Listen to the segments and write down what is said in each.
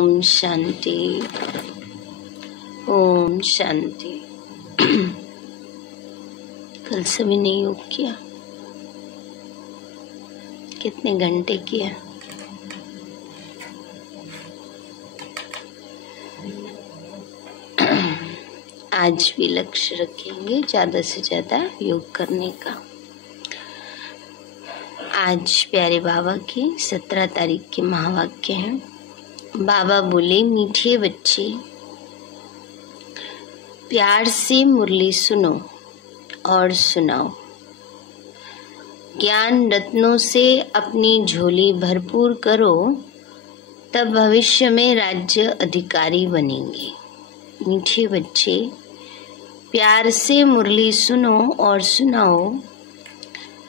ओम शांति, ओम शांति। कल सभी ने योग किया? कितने घंटे किया? आज भी लक्ष्य रखेंगे ज्यादा से ज्यादा योग करने का। आज प्यारे बाबा के 17 तारीख के महावाक्य हैं। बाबा बोले, मीठे बच्चे प्यार से मुरली सुनो और सुनाओ। ज्ञान रत्नों से अपनी झोली भरपूर करो, तब भविष्य में राज्य अधिकारी बनेंगे। मीठे बच्चे प्यार से मुरली सुनो और सुनाओ।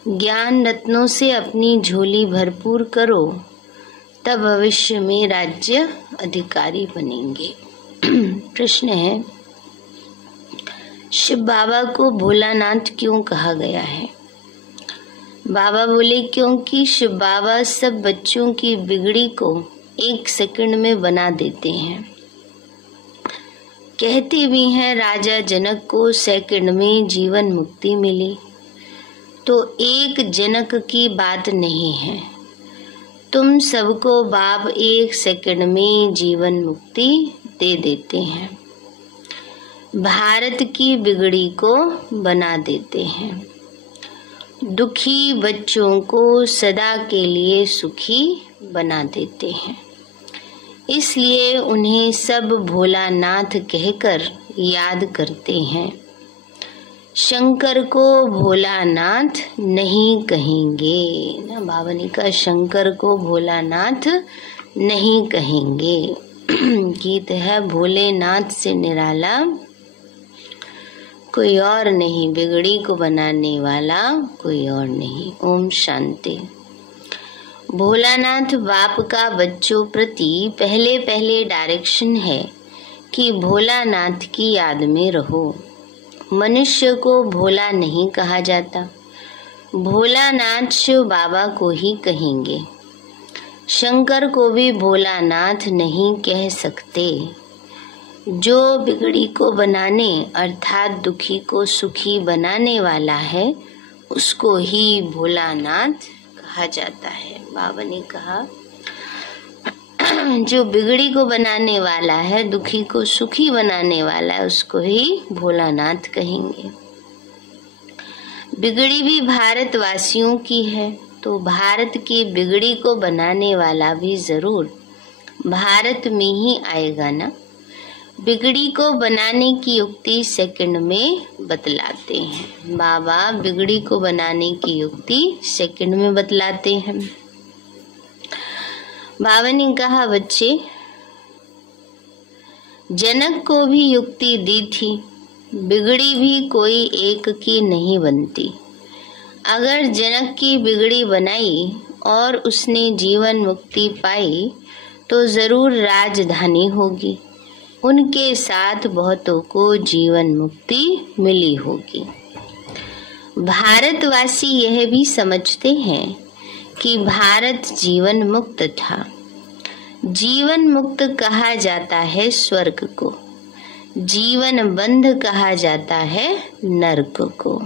ज्ञान रत्नों से अपनी झोली भरपूर करो, तब भविष्य में राज्य अधिकारी बनेंगे। प्रश्न है, शिव बाबा को भोलानाथ क्यों कहा गया है? बाबा बोले, क्योंकि शिव बाबा सब बच्चों की बिगड़ी को 1 सेकंड में बना देते हैं। कहते भी हैं, राजा जनक को सेकंड में जीवन मुक्ति मिली, तो एक जनक की बात नहीं है। तुम सबको बाप 1 सेकंड में जीवन मुक्ति दे देते हैं, भारत की बिगड़ी को बना देते हैं, दुखी बच्चों को सदा के लिए सुखी बना देते हैं। इसलिए उन्हें सब भोलानाथ कहकर याद करते हैं। शंकर को भोलानाथ नहीं कहेंगे ना। बाबा ने कहा, शंकर को भोलानाथ नहीं कहेंगे। गीत है, भोलेनाथ से निराला कोई और नहीं, बिगड़ी को बनाने वाला कोई और नहीं। ओम शांति। भोलानाथ बाप का बच्चों प्रति पहले पहले डायरेक्शन है कि भोलानाथ की याद में रहो। मनुष्य को भोला नहीं कहा जाता, भोलानाथ शिव बाबा को ही कहेंगे। शंकर को भी भोलानाथ नहीं कह सकते। जो बिगड़ी को बनाने अर्थात दुखी को सुखी बनाने वाला है, उसको ही भोलानाथ कहा जाता है। बाबा ने कहा, जो बिगड़ी को बनाने वाला है, दुखी को सुखी बनाने वाला है, उसको ही भोलानाथ कहेंगे। बिगड़ी भी भारतवासियों की है, तो भारत की बिगड़ी को बनाने वाला भी जरूर भारत में ही आएगा ना। बिगड़ी को बनाने की युक्ति सेकंड में बतलाते हैं। बाबा बिगड़ी को बनाने की युक्ति सेकंड में बतलाते हैं। बाबा ने कहा, बच्चे जनक को भी युक्ति दी थी, बिगड़ी भी कोई एक की नहीं बनती। अगर जनक की बिगड़ी बनाई और उसने जीवन मुक्ति पाई, तो जरूर राजधानी होगी, उनके साथ बहुतों को जीवन मुक्ति मिली होगी। भारतवासी यह भी समझते हैं कि भारत जीवन मुक्त था। जीवन मुक्त कहा जाता है स्वर्ग को, जीवन बंध कहा जाता है नरक को।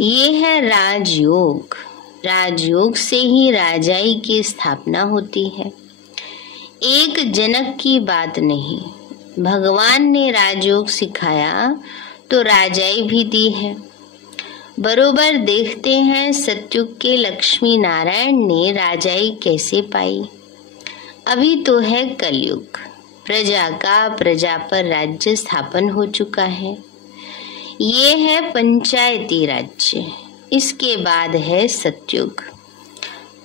ये है राजयोग। राजयोग से ही राजाई की स्थापना होती है, एक जनक की बात नहीं। भगवान ने राजयोग सिखाया तो राजाई भी दी है। बरोबर देखते हैं सतयुग के लक्ष्मी नारायण ने राजाई कैसे पाई। अभी तो है कलयुग, प्रजा का प्रजा पर राज्य स्थापन हो चुका है। ये है पंचायती राज्य, इसके बाद है सतयुग।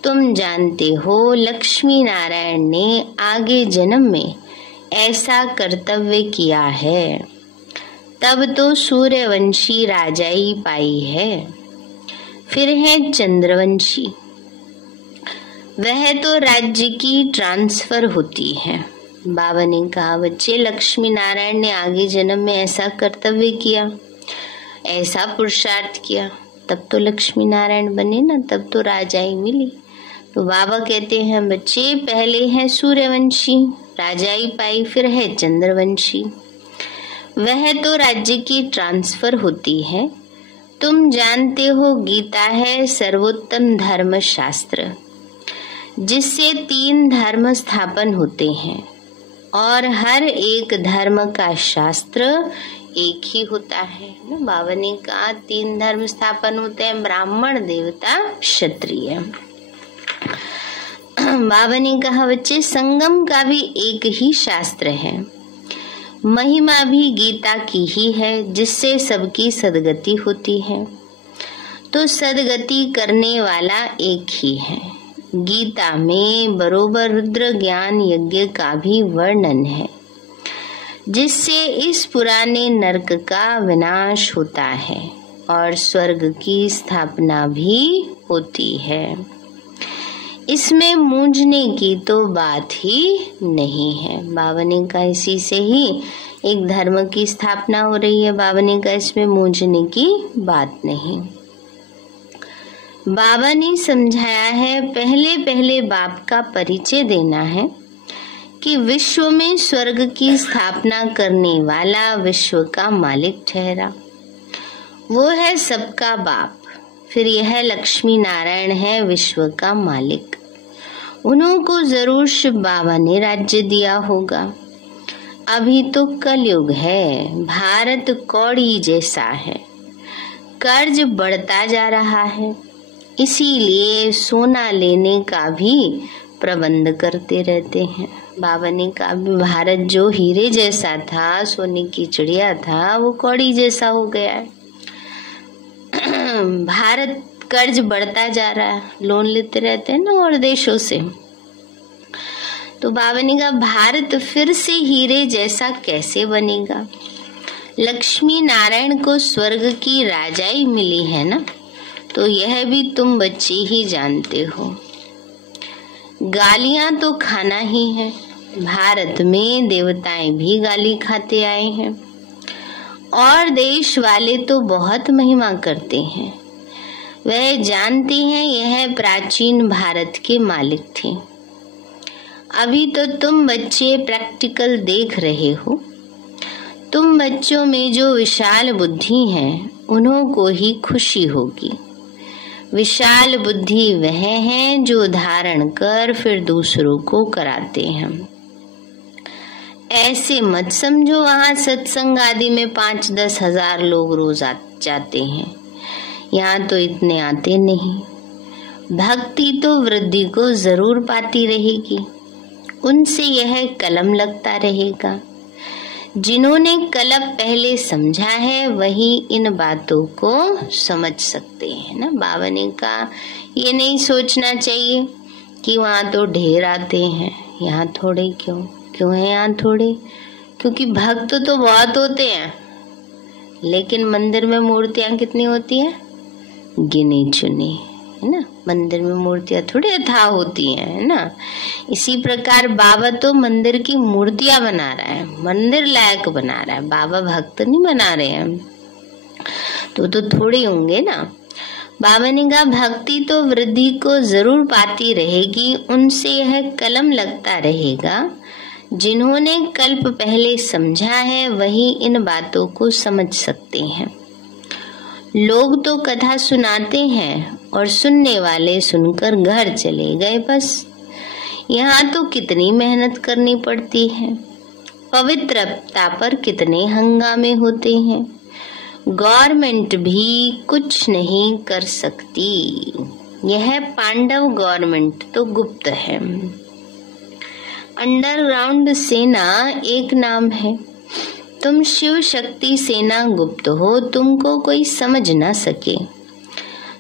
तुम जानते हो, लक्ष्मी नारायण ने आगे जन्म में ऐसा कर्तव्य किया है, तब तो सूर्यवंशी राजाई पाई है। फिर है चंद्रवंशी, वह तो राज्य की ट्रांसफर होती है। बाबा ने कहा, बच्चे लक्ष्मी नारायण ने आगे जन्म में ऐसा कर्तव्य किया, ऐसा पुरुषार्थ किया, तब तो लक्ष्मी नारायण बने ना, तब तो राजाई मिली। तो बाबा कहते हैं बच्चे, पहले है सूर्यवंशी, राजाई पाई, फिर है चंद्रवंशी। वह तो राज्य की ट्रांसफर होती है। तुम जानते हो गीता है सर्वोत्तम धर्म शास्त्र, जिससे 3 धर्म स्थापन होते हैं और हर एक धर्म का शास्त्र एक ही होता है ना। बाबा ने कहा 3 धर्म स्थापन होते हैं, ब्राह्मण, देवता, क्षत्रिय। बाबा ने कहा बच्चे, संगम का भी एक ही शास्त्र है, महिमा भी गीता की ही है, जिससे सबकी सदगति होती है। तो सदगति करने वाला एक ही है। गीता में बरोबर रुद्र ज्ञान यज्ञ का भी वर्णन है, जिससे इस पुराने नरक का विनाश होता है और स्वर्ग की स्थापना भी होती है। इसमें मूंझने की तो बात ही नहीं है। बाबा ने कहा इसी से ही एक धर्म की स्थापना हो रही है। बाबा ने कहा इसमें मूंझने की बात नहीं। बाबा ने समझाया है, पहले पहले बाप का परिचय देना है कि विश्व में स्वर्ग की स्थापना करने वाला विश्व का मालिक ठहरा, वो है सबका बाप। फिर यह लक्ष्मी नारायण है विश्व का मालिक। उनको जरूर शिव बाबा ने राज्य दिया होगा। अभी तो कलयुग है, भारत कौड़ी जैसा है, कर्ज बढ़ता जा रहा है, इसीलिए सोना लेने का भी प्रबंध करते रहते हैं। बाबा ने कहा भारत जो हीरे जैसा था, सोने की चिड़िया था, वो कौड़ी जैसा हो गया है। भारत कर्ज बढ़ता जा रहा है, लोन लेते रहते हैं ना और देशों से। तो बाबा ने कहा भारत फिर से हीरे जैसा कैसे बनेगा? लक्ष्मी नारायण को स्वर्ग की राजाई मिली है ना, तो यह भी तुम बच्चे ही जानते हो। गालियां तो खाना ही है। भारत में देवताएं भी गाली खाते आए हैं और देश वाले तो बहुत महिमा करते हैं। वह जानते हैं यह प्राचीन भारत के मालिक थे। अभी तो तुम बच्चे प्रैक्टिकल देख रहे हो। तुम बच्चों में जो विशाल बुद्धि है, उन्हों को ही खुशी होगी। विशाल बुद्धि वह है जो धारण कर फिर दूसरों को कराते हैं। ऐसे मत समझो वहां सत्संग आदि में 5-10 हजार लोग रोज जाते हैं, यहाँ तो इतने आते नहीं। भक्ति तो वृद्धि को जरूर पाती रहेगी, उनसे यह कलम लगता रहेगा। जिन्होंने कलम पहले समझा है वही इन बातों को समझ सकते हैं ना। बाबा ने कहा ये नहीं सोचना चाहिए कि वहाँ तो ढेर आते हैं, यहाँ थोड़े क्यों है यहाँ थोड़े? क्योंकि भक्त तो बहुत होते हैं, लेकिन मंदिर में मूर्तियाँ कितनी होती हैं? गिनी चुनी, है ना। मंदिर में मूर्तियाँ थोड़ी अथाह होती हैं, है ना। इसी प्रकार बाबा तो मंदिर की मूर्तियाँ बना रहा है, मंदिर लायक बना रहा है। बाबा भक्त नहीं बना रहे हैं, तो थोड़े होंगे ना। बाबा ने कहा भक्ति तो वृद्धि को जरूर पाती रहेगी, उनसे यह कलम लगता रहेगा। जिन्होंने कल्प पहले समझा है वही इन बातों को समझ सकते हैं। लोग तो कथा सुनाते हैं और सुनने वाले सुनकर घर चले गए बस। यहाँ तो कितनी मेहनत करनी पड़ती है, पवित्रता पर कितने हंगामे होते हैं। गवर्नमेंट भी कुछ नहीं कर सकती। यह पांडव गवर्नमेंट तो गुप्त है। अंडरग्राउंड सेना एक नाम है। तुम शिव शक्ति सेना गुप्त हो, तुमको कोई समझ ना सके।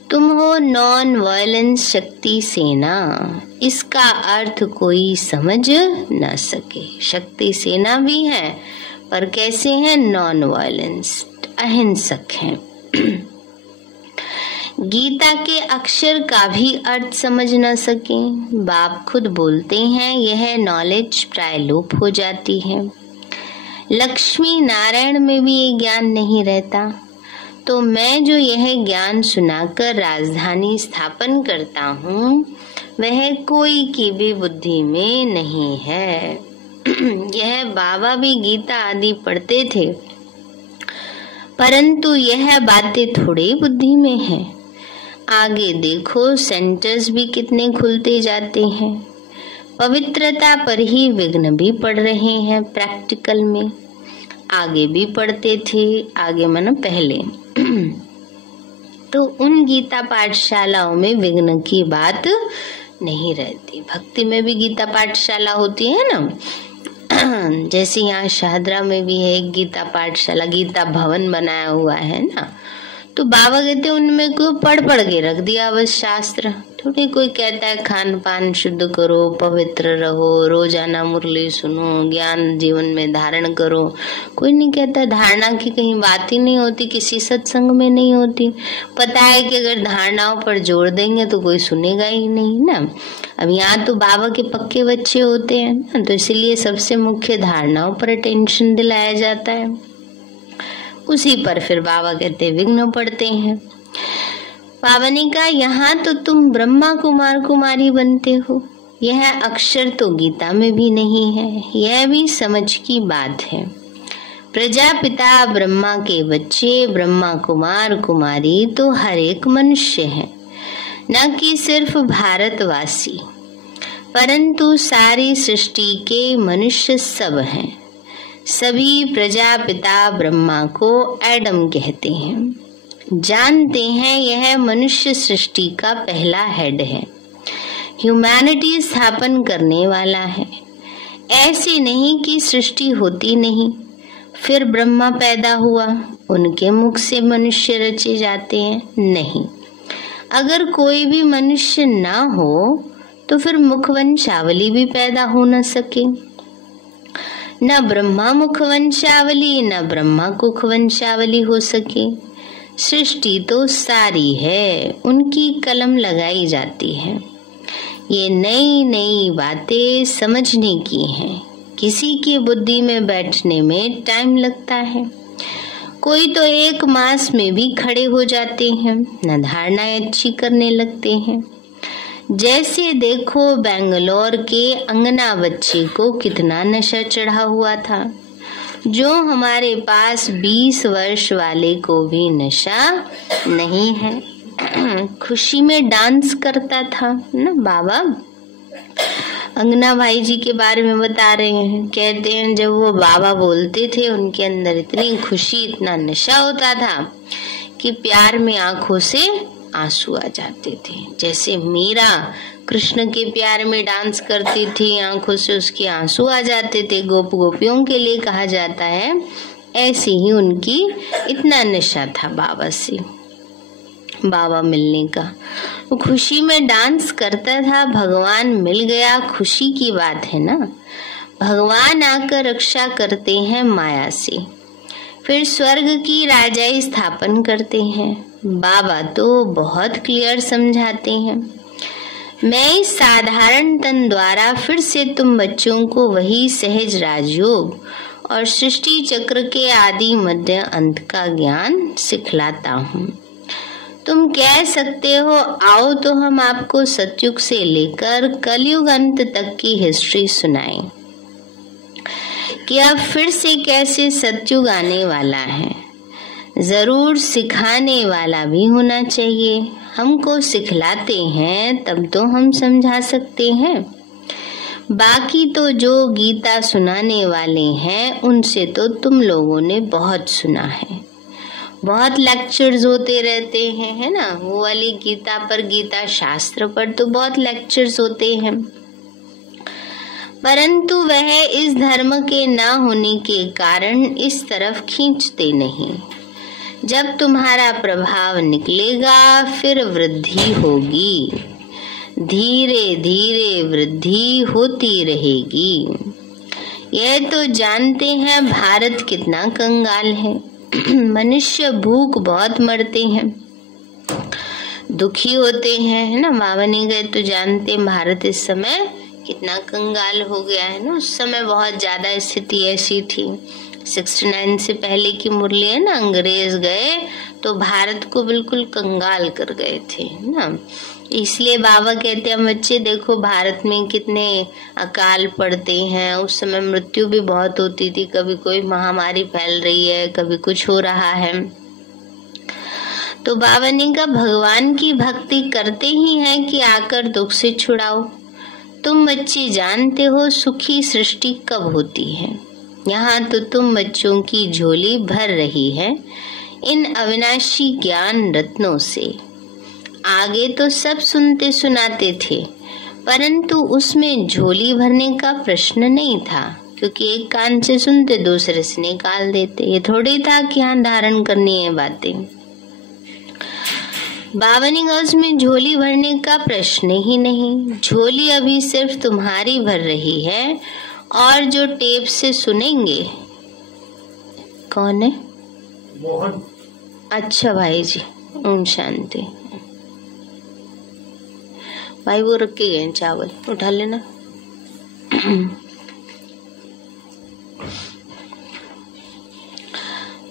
तुम हो नॉन वायलेंस शक्ति सेना, इसका अर्थ कोई समझ ना सके। शक्ति सेना भी है पर कैसे है? नॉन वायलेंस, अहिंसक है। गीता के अक्षर का भी अर्थ समझ ना सके। बाप खुद बोलते हैं यह नॉलेज प्राय लोप हो जाती है। लक्ष्मी नारायण में भी ये ज्ञान नहीं रहता। तो मैं जो यह ज्ञान सुनाकर राजधानी स्थापन करता हूँ, वह कोई की भी बुद्धि में नहीं है। यह बाबा भी गीता आदि पढ़ते थे, परंतु यह बातें थोड़ी बुद्धि में है। आगे देखो, सेंटर्स भी कितने खुलते जाते हैं। पवित्रता पर ही विघ्न भी पड़ रहे हैं प्रैक्टिकल में। आगे भी पढ़ते थे, आगे मानो पहले। तो उन गीता पाठशालाओं में विघ्न की बात नहीं रहती। भक्ति में भी गीता पाठशाला होती है ना, जैसे यहाँ शाहदरा में भी है एक गीता पाठशाला, गीता भवन बनाया हुआ है ना। तो बाबा कहते उनमें को पढ़ के रख दिया बस शास्त्र। थोड़ी कोई कहता है खान पान शुद्ध करो, पवित्र रहो, रोजाना मुरली सुनो, ज्ञान जीवन में धारण करो। कोई नहीं कहता, धारणा की कहीं बात ही नहीं होती, किसी सत्संग में नहीं होती। पता है कि अगर धारणाओं पर जोर देंगे तो कोई सुनेगा ही नहीं ना। अब यहाँ तो बाबा के पक्के बच्चे होते हैं ना, तो इसलिए सबसे मुख्य धारणाओं पर अटेंशन दिलाया जाता है। उसी पर फिर बाबा कहते विघ्न पड़ते हैं। बाबा ने कहा यहाँ तो तुम ब्रह्मा कुमार कुमारी बनते हो, यह अक्षर तो गीता में भी नहीं है। यह भी समझ की बात है। प्रजापिता ब्रह्मा के बच्चे ब्रह्मा कुमार कुमारी तो हर एक मनुष्य है, न कि सिर्फ भारतवासी, परंतु सारी सृष्टि के मनुष्य सब हैं। सभी प्रजापिता ब्रह्मा को एडम कहते हैं। जानते हैं यह मनुष्य सृष्टि का पहला हेड है, ह्यूमैनिटी स्थापन करने वाला है। ऐसे नहीं कि सृष्टि होती नहीं, फिर ब्रह्मा पैदा हुआ, उनके मुख से मनुष्य रचे जाते हैं, नहीं। अगर कोई भी मनुष्य ना हो तो फिर मुखवंशावली भी पैदा हो न सके। न ब्रह्मा मुखवंशावली न ब्रह्मा कुखवंशावली हो सके। सृष्टि तो सारी है, उनकी कलम लगाई जाती है। ये नई नई बातें समझने की हैं, किसी की बुद्धि में बैठने में टाइम लगता है। कोई तो 1 मास में भी खड़े हो जाते हैं, न धारणाएं अच्छी करने लगते हैं। जैसे देखो बेंगलोर के अंगना बच्चे को कितना नशा चढ़ा हुआ था, जो हमारे पास 20 वर्ष वाले को भी नशा नहीं है। खुशी में डांस करता था ना बाबा। अंगना भाई जी के बारे में बता रहे हैं, कहते हैं जब वो बाबा बोलते थे उनके अंदर इतनी खुशी, इतना नशा होता था कि प्यार में आंखों से आंसू आ जाते थे। जैसे मीरा कृष्ण के प्यार में डांस करती थी, आंखों से उसके आंसू आ जाते थे, गोप गोपियों के लिए कहा जाता है, ऐसे ही उनकी इतना नशा था बाबा से, बाबा मिलने का। वो खुशी में डांस करता था, भगवान मिल गया, खुशी की बात है ना। भगवान आकर रक्षा करते हैं माया से, फिर स्वर्ग की राजाई स्थापन करते हैं। बाबा तो बहुत क्लियर समझाते हैं। मैं इस साधारण तन द्वारा फिर से तुम बच्चों को वही सहज राजयोग और सृष्टि चक्र के आदि मध्य अंत का ज्ञान सिखलाता हूँ। तुम कह सकते हो आओ तो हम आपको सतयुग से लेकर कलयुग अंत तक की हिस्ट्री सुनाएं कि अब फिर से कैसे सतयुग आने वाला है। जरूर सिखाने वाला भी होना चाहिए। हमको सिखलाते हैं तब तो हम समझा सकते हैं। बाकी तो जो गीता सुनाने वाले हैं उनसे तो तुम लोगों ने बहुत सुना है, बहुत लेक्चर्स होते रहते हैं, है ना। वो वाली गीता पर, गीता शास्त्र पर तो बहुत लेक्चर्स होते हैं, परंतु वह इस धर्म के ना होने के कारण इस तरफ खींचते नहीं। जब तुम्हारा प्रभाव निकलेगा फिर वृद्धि होगी, धीरे धीरे वृद्धि होती रहेगी। यह तो जानते हैं भारत कितना कंगाल है। मनुष्य भूख बहुत मरते हैं, दुखी होते हैं, है ना। बाबा ने गए तो जानते भारत इस समय कितना कंगाल हो गया है ना। उस समय बहुत ज्यादा स्थिति ऐसी थी। 69 से पहले की मुरली है ना, अंग्रेज गए तो भारत को बिल्कुल कंगाल कर गए थे ना। इसलिए बाबा कहते हैं बच्चे देखो भारत में कितने अकाल पड़ते हैं। उस समय मृत्यु भी बहुत होती थी, कभी कोई महामारी फैल रही है, कभी कुछ हो रहा है। तो बाबा ने कहा भगवान की भक्ति करते ही है कि आकर दुख से छुड़ाओ। तुम बच्चे जानते हो सुखी सृष्टि कब होती है। यहाँ तो तुम बच्चों की झोली भर रही है इन अविनाशी ज्ञान रत्नों से। आगे तो सब सुनते सुनाते थे, परंतु उसमें झोली भरने का प्रश्न नहीं था, क्योंकि एक कान से सुनते दूसरे से निकाल देते। ये थोड़ी था कि हाँ धारण करनी है बातें। बाबा ने कहा उसमें झोली भरने का प्रश्न ही नहीं। झोली अभी सिर्फ तुम्हारी भर रही है, और जो टेप से सुनेंगे। कौन है? मोहन। अच्छा भाई जी, ओम शांति। भाई वो रख के गए चावल, उठा लेना।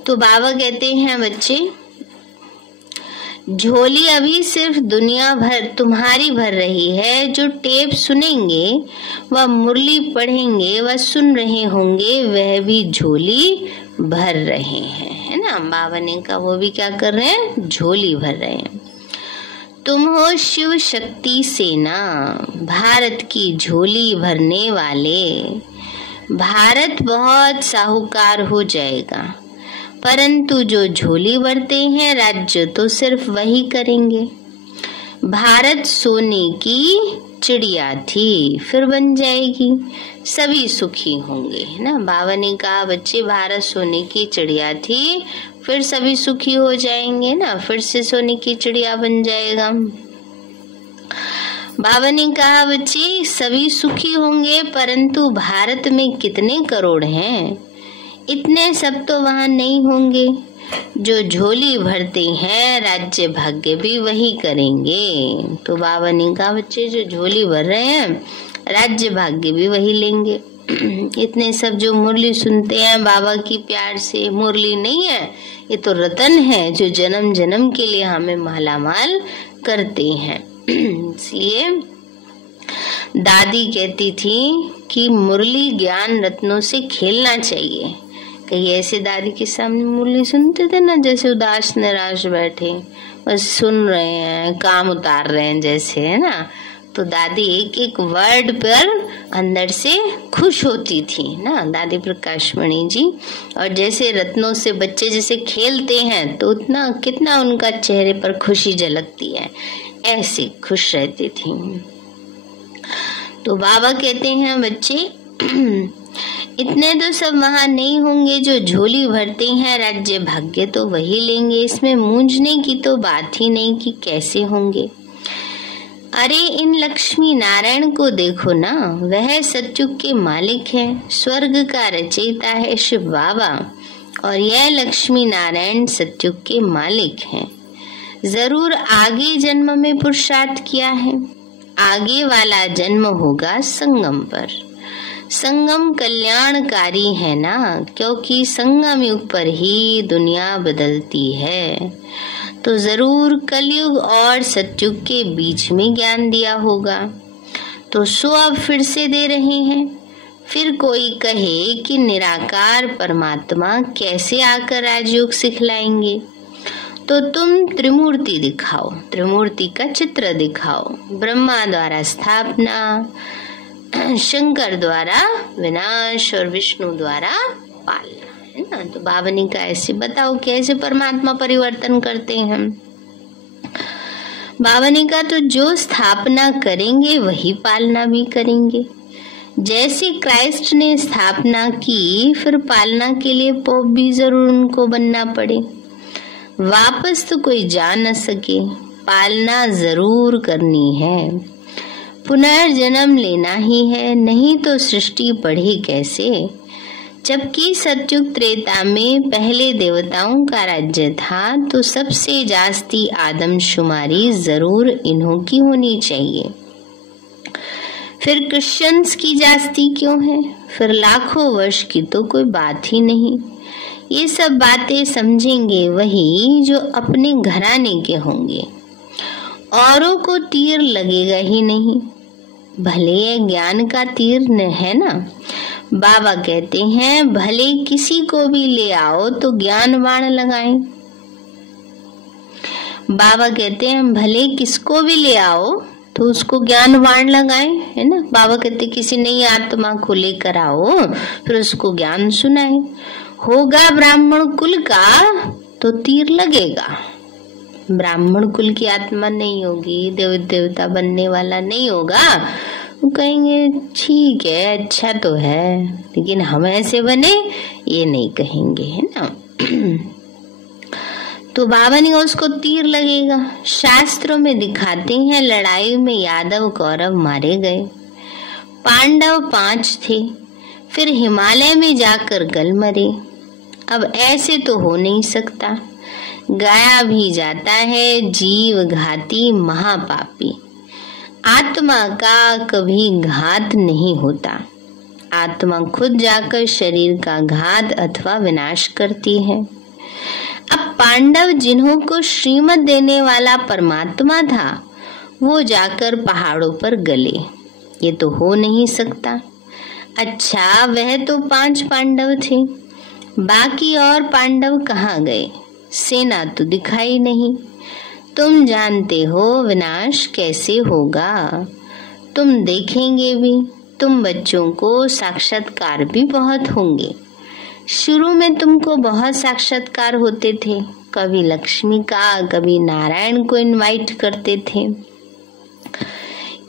तो बाबा कहते हैं बच्चे झोली अभी सिर्फ दुनिया भर तुम्हारी भर रही है। जो टेप सुनेंगे व मुरली पढ़ेंगे व सुन रहे होंगे वह भी झोली भर रहे हैं, है ना। बाबा ने कहा वो भी क्या कर रहे हैं? झोली भर रहे हैं। तुम हो शिव शक्ति सेना, भारत की झोली भरने वाले। भारत बहुत साहूकार हो जाएगा, परंतु जो झोली भरते हैं राज्य तो सिर्फ वही करेंगे। भारत सोने की चिड़िया थी, फिर बन जाएगी, सभी सुखी होंगे, है ना। बाबा ने कहा बच्चे भारत सोने की चिड़िया थी, फिर सभी सुखी हो जाएंगे ना, फिर से सोने की चिड़िया बन जाएगा। बाबा ने कहा बच्चे सभी सुखी होंगे, परंतु भारत में कितने करोड़ हैं, इतने सब तो वहां नहीं होंगे। जो झोली भरते हैं राज्य भाग्य भी वही करेंगे। तो बाबा ने कहा बच्चे जो झोली भर रहे हैं राज्य भाग्य भी वही लेंगे। इतने सब जो मुरली सुनते हैं बाबा की प्यार से, मुरली नहीं है, ये तो रतन है जो जन्म जन्म के लिए हमें मालामाल करते हैं। इसलिए दादी कहती थी कि मुरली ज्ञान रत्नों से खेलना चाहिए। कहीं ऐसे दादी के सामने मुरली सुनते थे ना, जैसे उदास निराश बैठे बस सुन रहे हैं, काम उतार रहे हैं जैसे, है ना। तो दादी एक एक वर्ड पर अंदर से खुश होती थी ना, दादी प्रकाशमणि जी। और जैसे रत्नों से बच्चे जैसे खेलते हैं तो उतना कितना उनका चेहरे पर खुशी झलकती है, ऐसे खुश रहती थी। तो बाबा कहते हैं बच्चे इतने तो सब वहां नहीं होंगे। जो झोली भरते हैं राज्य भाग्य तो वही लेंगे। इसमें मूंझने की तो बात ही नहीं कि कैसे होंगे। अरे इन लक्ष्मी नारायण को देखो ना, वह सतयुग के मालिक है, स्वर्ग का रचयिता है शिव बाबा, और यह लक्ष्मी नारायण सतयुग के मालिक हैं। जरूर आगे जन्म में पुरुषार्थ किया है, आगे वाला जन्म होगा संगम पर। संगम कल्याणकारी है ना, क्योंकि संगम युग पर ही दुनिया बदलती है। तो जरूर कलयुग और सतयुग के बीच में ज्ञान दिया होगा, तो सो अब फिर से दे रहे हैं। फिर कोई कहे कि निराकार परमात्मा कैसे आकर राजयोग सिखलाएंगे, तो तुम त्रिमूर्ति दिखाओ, त्रिमूर्ति का चित्र दिखाओ। ब्रह्मा द्वारा स्थापना, शंकर द्वारा विनाश और विष्णु द्वारा पालना, है ना। तो बाबा ने कहा ऐसे बताओ कैसे परमात्मा परिवर्तन करते हैं। बाबा ने कहा तो जो स्थापना करेंगे वही पालना भी करेंगे। जैसे क्राइस्ट ने स्थापना की, फिर पालना के लिए पोप भी जरूर उनको बनना पड़े। वापस तो कोई जा न सके, पालना जरूर करनी है, पुनर्जन्म लेना ही है, नहीं तो सृष्टि बढ़े कैसे। जबकि सतयुग त्रेता में पहले देवताओं का राज्य था, तो सबसे जास्ती आदमशुमारी जरूर इन्हों की होनी चाहिए। फिर क्रिश्चियंस की जास्ती क्यों है, फिर लाखों वर्ष की तो कोई बात ही नहीं। ये सब बातें समझेंगे वही जो अपने घराने के होंगे। औरों को तीर लगेगा ही नहीं, भले ये ज्ञान का तीर है ना। बाबा कहते हैं भले किसी को भी ले आओ तो ज्ञान बाण लगाएं। बाबा कहते हैं भले किसको भी ले आओ तो उसको ज्ञान बाण लगाएं, है ना। बाबा कहते किसी नई आत्मा को लेकर आओ फिर उसको ज्ञान सुनाए। होगा ब्राह्मण कुल का तो तीर लगेगा। ब्राह्मण कुल की आत्मा नहीं होगी, देव देवता बनने वाला नहीं होगा, वो कहेंगे ठीक है अच्छा तो है, लेकिन हम ऐसे बने ये नहीं कहेंगे, है ना। तो बाबा ने उसको तीर लगेगा। शास्त्रों में दिखाते हैं लड़ाई में यादव कौरव मारे गए। पांडव 5 थे, फिर हिमालय में जाकर गल मरे। अब ऐसे तो हो नहीं सकता, गाया भी जाता है जीव घाती महापापी। आत्मा का कभी घात नहीं होता, आत्मा खुद जाकर शरीर का घात अथवा विनाश करती है। अब पांडव जिन्हों को श्रीमत देने वाला परमात्मा था वो जाकर पहाड़ों पर गले, ये तो हो नहीं सकता। अच्छा वह तो 5 पांडव थे, बाकी और पांडव कहाँ गए? सेना तो दिखाई नहीं। तुम जानते हो विनाश कैसे होगा, तुम देखेंगे भी। तुम बच्चों को साक्षात्कार भी बहुत होंगे। शुरू में तुमको बहुत साक्षात्कार होते थे, कभी लक्ष्मी का कभी नारायण को इनवाइट करते थे,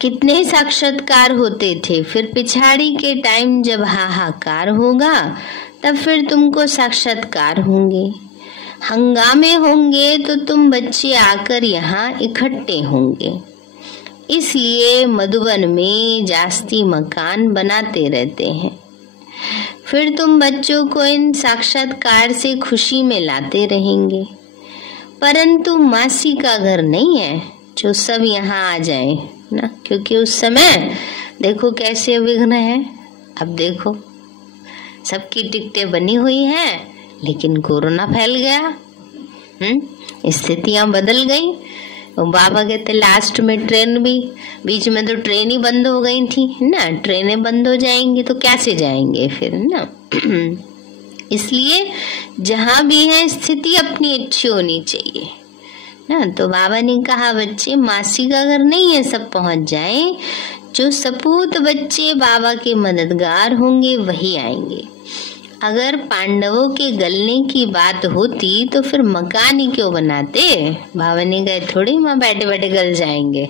कितने साक्षात्कार होते थे। फिर पिछाड़ी के टाइम जब हाहाकार होगा तब फिर तुमको साक्षात्कार होंगे। हंगामे होंगे तो तुम बच्चे आकर यहाँ इकट्ठे होंगे, इसलिए मधुबन में जास्ती मकान बनाते रहते हैं। फिर तुम बच्चों को इन साक्षात्कार से खुशी में लाते रहेंगे। परंतु मासी का घर नहीं है जो सब यहाँ आ जाए ना, क्योंकि उस समय देखो कैसे विघ्न है। अब देखो सबकी टिकटें बनी हुई हैं, लेकिन कोरोना फैल गया, स्थितियां बदल गई। बाबा कहते लास्ट में ट्रेन भी, बीच में तो ट्रेन ही बंद हो गई थी ना, ट्रेनें बंद हो जाएंगी तो कैसे जाएंगे फिर ना। इसलिए जहां भी है स्थिति अपनी अच्छी होनी चाहिए ना। तो बाबा ने कहा बच्चे मासी का घर नहीं है, सब पहुंच जाएं। जो सपूत बच्चे बाबा के मददगार होंगे वही आएंगे। अगर पांडवों के गलने की बात होती तो फिर मकान ही क्यों बनाते। बाबा ने कहा थोड़ी वहां बैठे बैठे गल जाएंगे।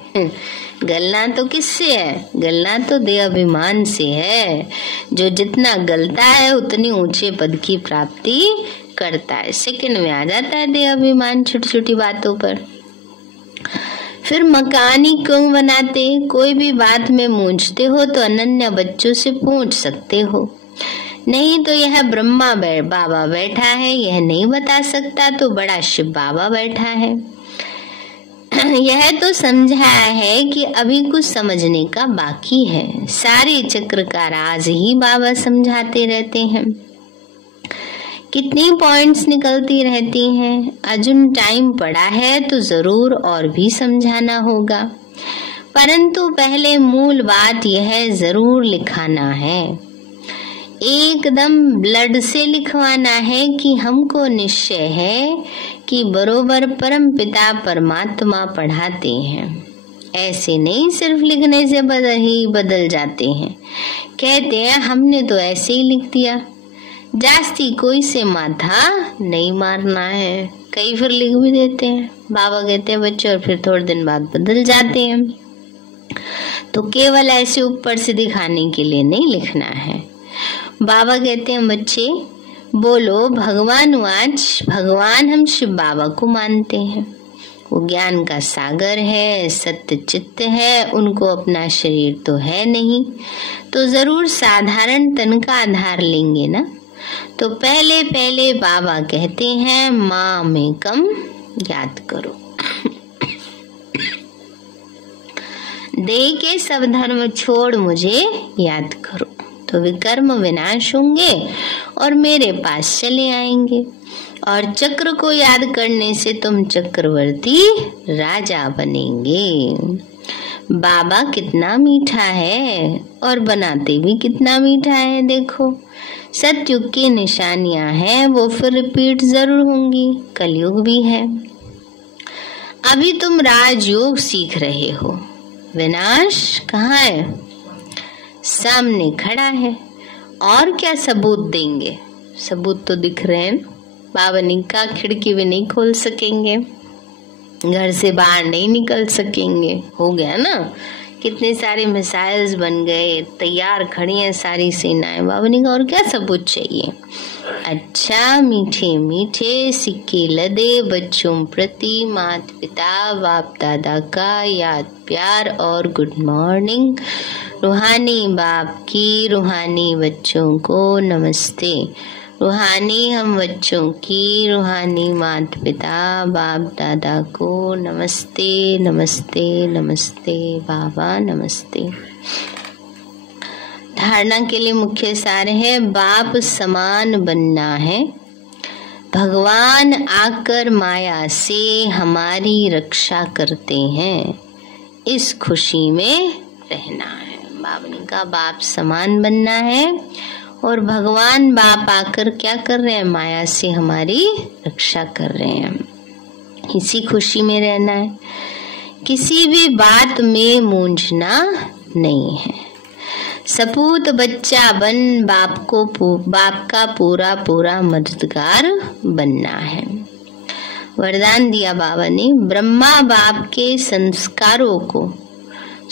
गलना तो किससे है? गलना तो देह अभिमान से है। जो जितना गलता है उतनी ऊंचे पद की प्राप्ति करता है। सेकंड में आ जाता है देह अभिमान छोटी छोटी बातों पर। फिर मकान ही क्यों बनाते? कोई भी बात में मूंझते हो तो अनन्या बच्चों से पूछ सकते हो, नहीं तो यह ब्रह्मा बाबा बैठा है, यह नहीं बता सकता तो बड़ा शिव बाबा बैठा है। यह तो समझाया है कि अभी कुछ समझने का बाकी है। सारे चक्र का राज ही बाबा समझाते रहते हैं। कितनी पॉइंट्स निकलती रहती हैं। अजुन टाइम पड़ा है तो जरूर और भी समझाना होगा, परंतु पहले मूल बात यह जरूर लिखाना है, एकदम ब्लड से लिखवाना है कि हमको निश्चय है कि बरोबर परम पिता परमात्मा पढ़ाते हैं। ऐसे नहीं सिर्फ लिखने से बदल जाते हैं। कहते हैं हमने तो ऐसे ही लिख दिया, जास्ती कोई से माथा नहीं मारना है। कई फिर लिख भी देते हैं, बाबा कहते हैं बच्चे, और फिर थोड़े दिन बाद बदल जाते हैं। तो केवल ऐसे ऊपर से दिखाने के लिए नहीं लिखना है। बाबा कहते हैं बच्चे बोलो भगवान वाच। भगवान हम शिव बाबा को मानते हैं, वो ज्ञान का सागर है, सत्य चित्त है, उनको अपना शरीर तो है नहीं, तो जरूर साधारण तन का आधार लेंगे ना। तो पहले पहले बाबा कहते हैं माँ में कम याद करो। देह के सब धर्म छोड़ मुझे याद करो, तो विकर्म विनाश होंगे और मेरे पास चले आएंगे। और चक्र को याद करने से तुम चक्रवर्ती राजा बनेंगे। बाबा कितना मीठा है और बनाते भी कितना मीठा है। देखो, सतयुग की निशानियां हैं, वो फिर रिपीट जरूर होंगी, कलयुग भी है। अभी तुम राजयोग सीख रहे हो, विनाश कहाँ है? सामने खड़ा है। और क्या सबूत देंगे? सबूत तो दिख रहे हैं। बाबा ने कहा खिड़की भी नहीं खोल सकेंगे, घर से बाहर नहीं निकल सकेंगे। हो गया ना, कितने सारे मिसाइल्स बन गए, तैयार खड़ी हैं सारी सेनाएं। बाबा ने कहा और क्या सबूत चाहिए? अच्छा, मीठे मीठे सिक्के लदे बच्चों प्रति माता पिता बाप दादा का याद प्यार और गुड मॉर्निंग। रूहानी बाप की रूहानी बच्चों को नमस्ते। रूहानी हम बच्चों की रूहानी माता पिता बाप दादा को नमस्ते नमस्ते नमस्ते बाबा नमस्ते। धारणा के लिए मुख्य सार है, बाप समान बनना है। भगवान आकर माया से हमारी रक्षा करते हैं, इस खुशी में रहना है। बाबा ने कहा बाप समान बनना है और भगवान बाप आकर क्या कर रहे हैं? माया से हमारी रक्षा कर रहे हैं, इसी खुशी में रहना है। किसी भी बात में मूंझना नहीं है। सपूत बच्चा बन बाप का पूरा पूरा मददगार बनना है। वरदान दिया बाबा ने, ब्रह्मा बाप के संस्कारों को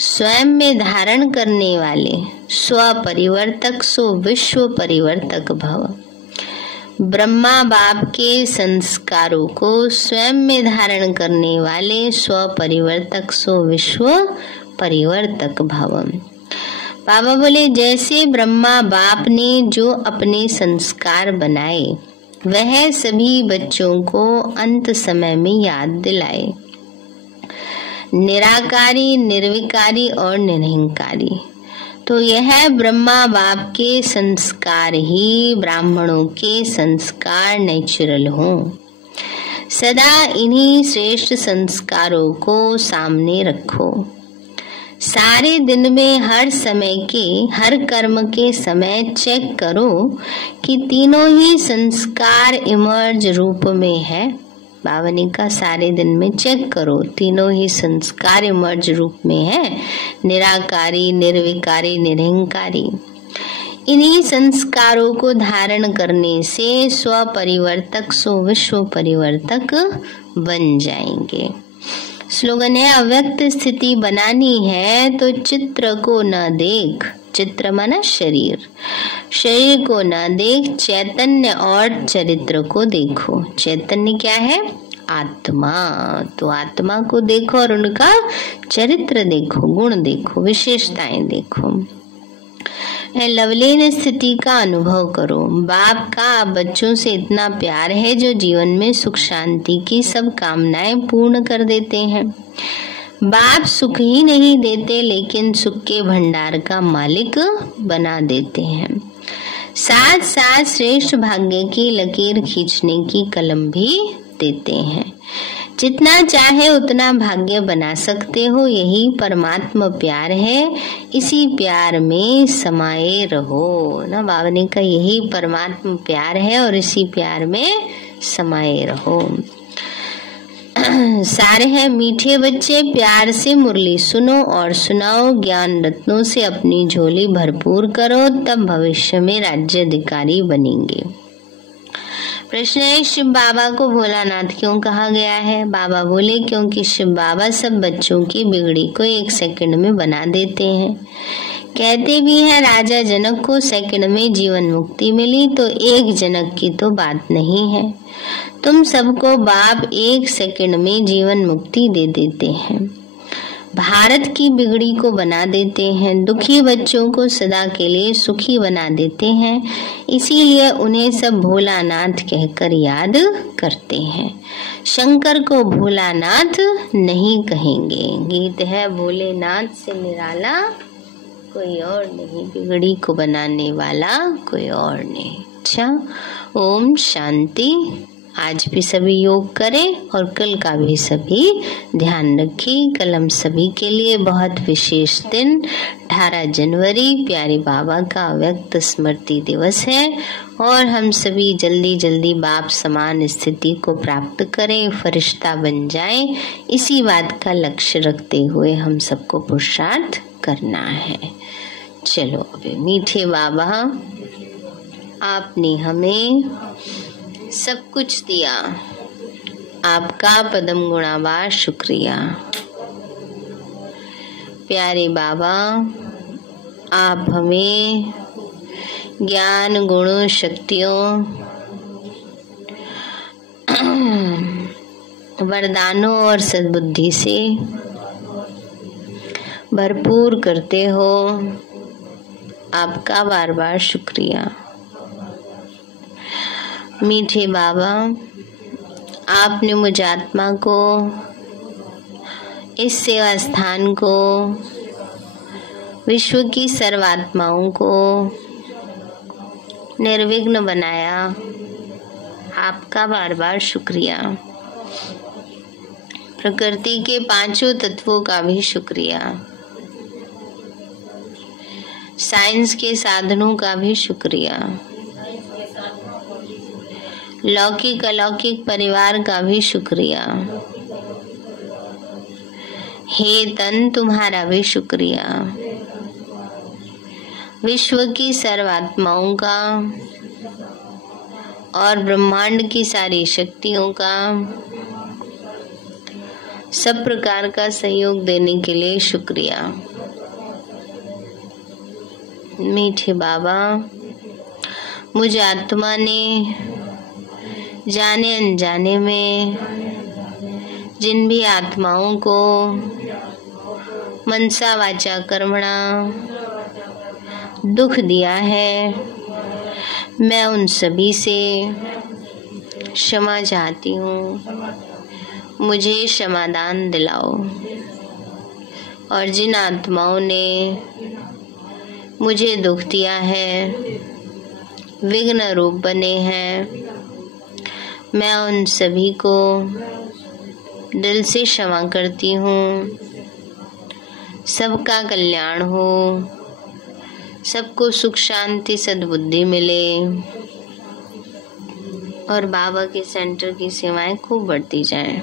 स्वयं में धारण करने वाले स्व परिवर्तक सो विश्व परिवर्तक भव। ब्रह्मा बाप के संस्कारों को स्वयं में धारण करने वाले स्व परिवर्तक सो विश्व परिवर्तक भव। बाबा बोले, जैसे ब्रह्मा बाप ने जो अपने संस्कार बनाए वह सभी बच्चों को अंत समय में याद दिलाए। निराकारी, निर्विकारी और निरहंकारी, तो यह ब्रह्मा बाप के संस्कार ही ब्राह्मणों के संस्कार नेचुरल हों। सदा इन्हीं श्रेष्ठ संस्कारों को सामने रखो। सारे दिन में हर समय के हर कर्म के समय चेक करो कि तीनों ही संस्कार इमर्ज रूप में है। बाबा ने कहा सारे दिन में चेक करो, तीनों ही संस्कार इमर्ज रूप में है, निराकारी, निर्विकारी, निरहंकारी। इन्हीं संस्कारों को धारण करने से स्व परिवर्तक सो विश्व परिवर्तक बन जाएंगे। स्लोगन है, अव्यक्त स्थिति बनानी है तो चित्र को न देख, चित्र माना शरीर, शरीर को न देख, चैतन्य और चरित्र को देखो। चैतन्य क्या है? आत्मा। तो आत्मा को देखो और उनका चरित्र देखो, गुण देखो, विशेषताएं देखो। लवलीन स्थिति का अनुभव करो। बाप का बच्चों से इतना प्यार है जो जीवन में सुख शांति की सब कामनाएं पूर्ण कर देते हैं। बाप सुख ही नहीं देते लेकिन सुख के भंडार का मालिक बना देते हैं। साथ साथ श्रेष्ठ भाग्य की लकीर खींचने की कलम भी देते हैं। जितना चाहे उतना भाग्य बना सकते हो, यही परमात्मा प्यार है, इसी प्यार में समाये रहो ना। बाबा ने कहा यही परमात्मा प्यार है और इसी प्यार में समाये रहो। सारे हैं, मीठे बच्चे प्यार से मुरली सुनो और सुनाओ, ज्ञान रत्नों से अपनी झोली भरपूर करो, तब भविष्य में राज्याधिकारी बनेंगे। प्रश्न है, शिव बाबा को भोलानाथ क्यों कहा गया है? बाबा बोले क्योंकि शिव बाबा सब बच्चों की बिगड़ी को 1 सेकंड में बना देते हैं। कहते भी हैं राजा जनक को सेकंड में जीवन मुक्ति मिली, तो एक जनक की तो बात नहीं है। तुम सबको बाप 1 सेकंड में जीवन मुक्ति दे देते हैं, भारत की बिगड़ी को बना देते हैं, दुखी बच्चों को सदा के लिए सुखी बना देते हैं। इसीलिए उन्हें सब भोलानाथ कहकर याद करते हैं। शंकर को भोलानाथ नहीं कहेंगे। गीत है, भोलेनाथ से निराला कोई और नहीं, बिगड़ी को बनाने वाला कोई और नहीं। अच्छा, ओम शांति। आज भी सभी योग करें और कल का भी सभी ध्यान रखें। कल हम सभी के लिए बहुत विशेष दिन 18 जनवरी प्यारे बाबा का अव्यक्त स्मृति दिवस है और हम सभी जल्दी जल्दी बाप समान स्थिति को प्राप्त करें, फरिश्ता बन जाएं। इसी बात का लक्ष्य रखते हुए हम सबको पुरुषार्थ करना है। चलो अभी मीठे बाबा, आपने हमें सब कुछ दिया, आपका पदम गुणावार शुक्रिया। प्यारे बाबा, आप हमें ज्ञान गुणों शक्तियों वरदानों और सद्बुद्धि से भरपूर करते हो, आपका बार बार शुक्रिया। मीठे बाबा, आपने मुझ आत्मा को, इस सेवा स्थान को, विश्व की सर्वात्माओं को निर्विघ्न बनाया, आपका बार बार शुक्रिया। प्रकृति के पांचों तत्वों का भी शुक्रिया, साइंस के साधनों का भी शुक्रिया, लौकिक अलौकिक परिवार का भी शुक्रिया। हे तन, तुम्हारा भी शुक्रिया। विश्व की सर्वात्माओं का और ब्रह्मांड की सारी शक्तियों का सब प्रकार का सहयोग देने के लिए शुक्रिया। मीठे बाबा, मुझ आत्मा ने जाने अनजाने में जिन भी आत्माओं को मनसा वाचा कर्मणा दुख दिया है, मैं उन सभी से क्षमा चाहती हूँ। मुझे क्षमादान दिलाओ। और जिन आत्माओं ने मुझे दुख दिया है, विघ्न रूप बने हैं, मैं उन सभी को दिल से क्षमा करती हूँ। सबका कल्याण हो, सबको सुख शांति सद्बुद्धि मिले और बाबा के सेंटर की सेवाएं खूब बढ़ती जाएं।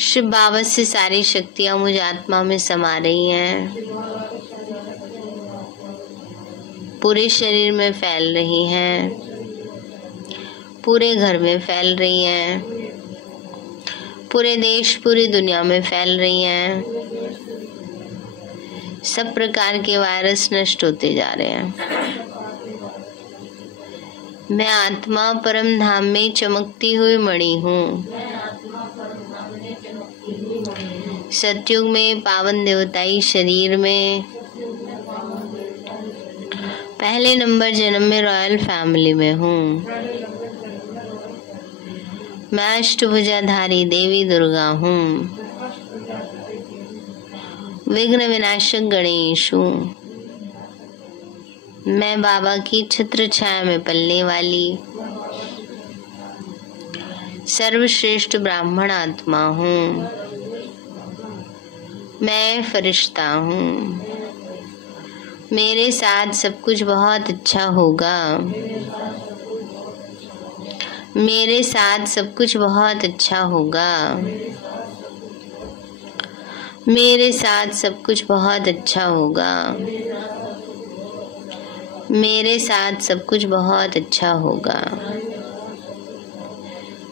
शिव बाबा से सारी शक्तियां मुझ आत्मा में समा रही हैं, पूरे शरीर में फैल रही हैं, पूरे घर में फैल रही हैं, पूरे देश पूरी दुनिया में फैल रही हैं। सब प्रकार के वायरस नष्ट होते जा रहे हैं। मैं आत्मा परम धाम में चमकती हुई मणि हूँ। सतयुग में पावन देवताई शरीर में पहले नंबर जन्म में रॉयल फैमिली में हूँ। मैं अष्टभुजाधारी देवी दुर्गा हूँ। विघ्न विनाशक गणेश हूँ। मैं बाबा की छत्र छाया में पलने वाली सर्वश्रेष्ठ ब्राह्मण आत्मा हूँ। मैं फरिश्ता हूँ। मेरे साथ सब कुछ बहुत अच्छा होगा। मेरे साथ सब कुछ बहुत अच्छा होगा। मेरे साथ सब कुछ बहुत अच्छा होगा। मेरे साथ सब कुछ बहुत अच्छा होगा।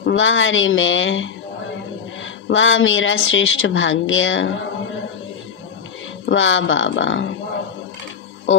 वाह रे मैं, वाह मेरा श्रेष्ठ भाग्य, वाह बाबा। ओ